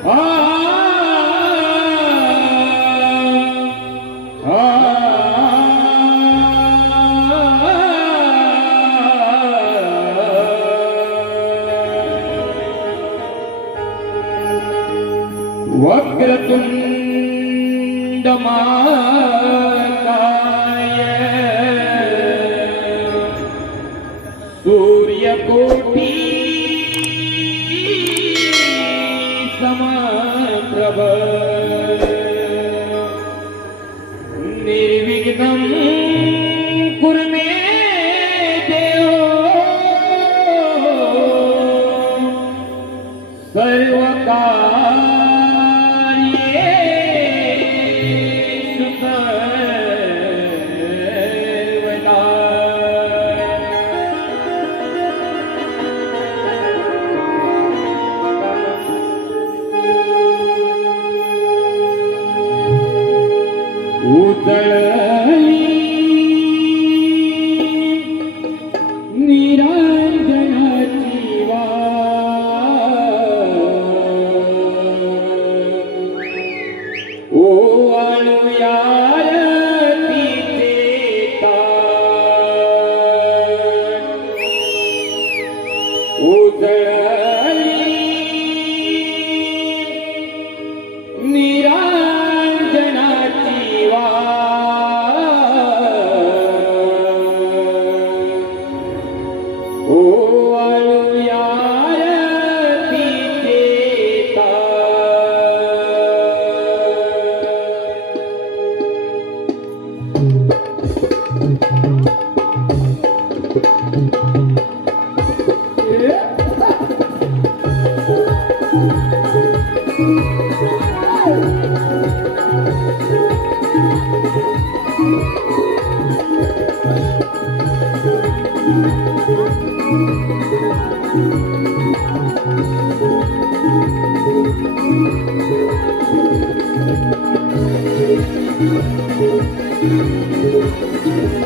वक्रतुण्डमाताय। सूर्यकोटी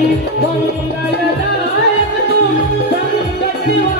Thank you.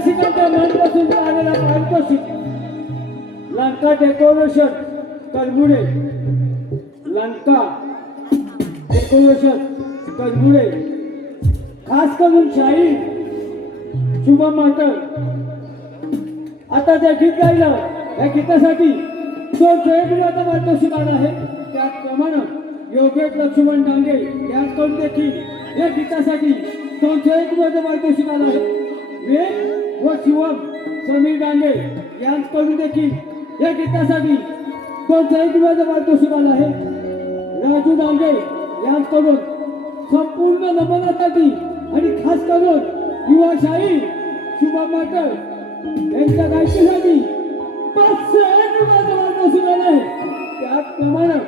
रसिकांच्या मनपासून आलेला पारितोषिक लंका डेकोरेशन करमुडे लंका डेकोरेशन करमुडे खास करून शाही शुभम माटर आता ज्या गीत गायलं या गीतासाठी तो जयगुणाचा पारितोषिक आला आहे त्याचप्रमाणे योगेश लक्ष्मण डांगे यांकडून देखील या गीतासाठी तो जयगुणाचा पारितोषिक आला आहे व शिवम समीर डांगे यांच्याकडून देखील या गीतासाठी तो जयगुणाचा पारितोषिक आलं आहे. राजू डांगे यांच्याकडून संपूर्ण नमनासाठी आणि खास करून युवा शाहीर शुभम माटर यांच्या गायकीसाठी पाचशे एक रुपयाचा मार्गदर्शन आले त्याचप्रमाणे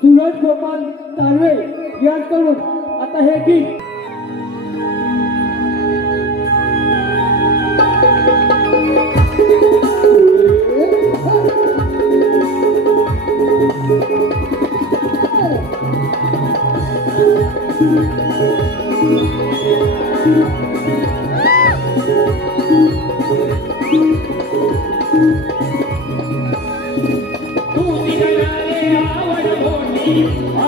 सुरज गोपाल तारवे यांच्याकडून आता हे गीत मोठी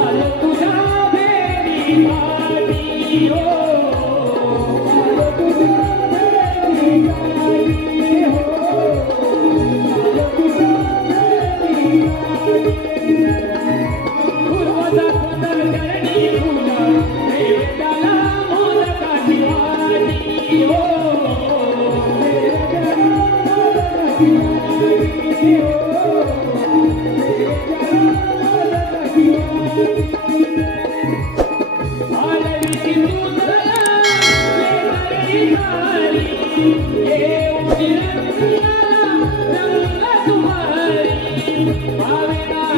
आलो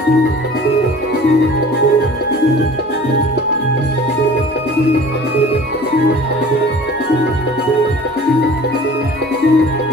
Thank you.